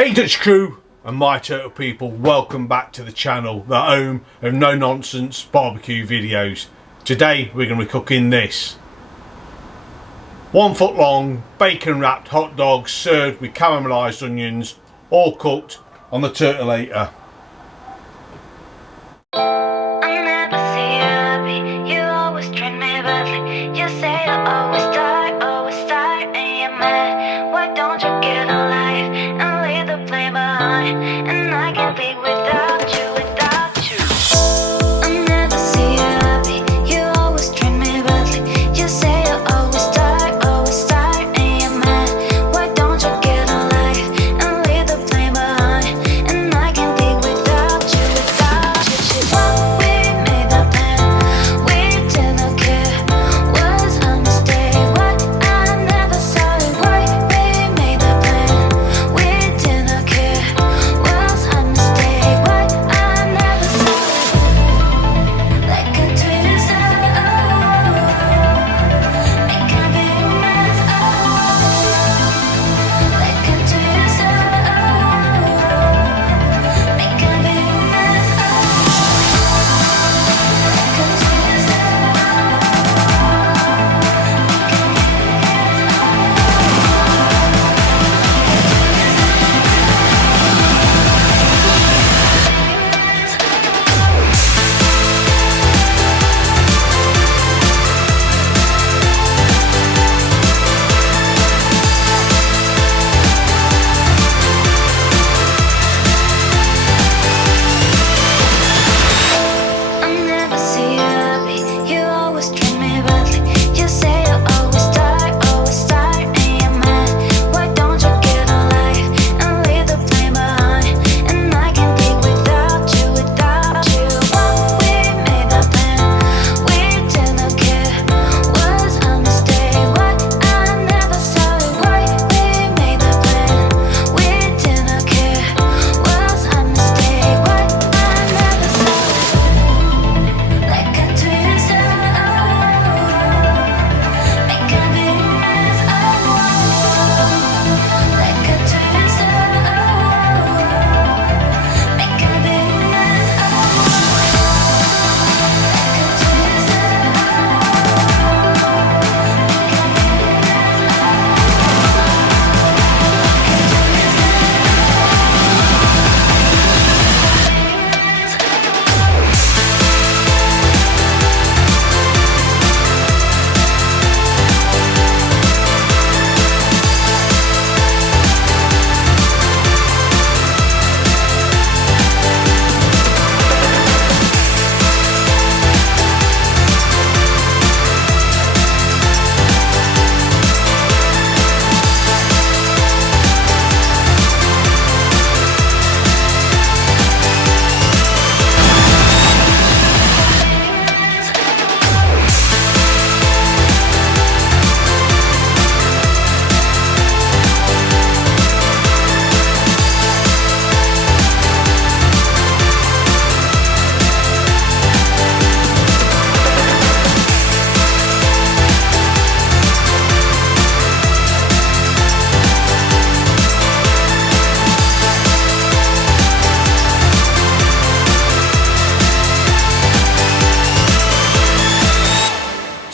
Hey Dutch crew and my turtle people, welcome back to the channel, the home of no nonsense barbecue videos. Today we're going to be cooking this 1 foot long bacon wrapped hot dogs served with caramelised onions, all cooked on the turtleator.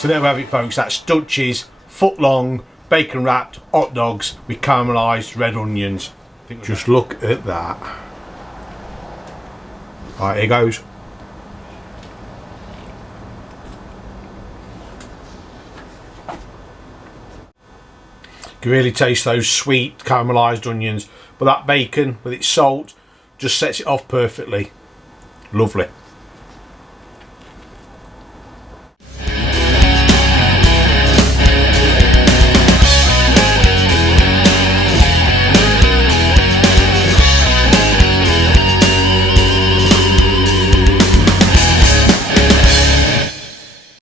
So there we have it folks, that's Dutch's foot long bacon wrapped hot dogs with caramelised red onions. Just look at that. Right, here goes. You can really taste those sweet caramelised onions, but that bacon with its salt just sets it off perfectly. Lovely.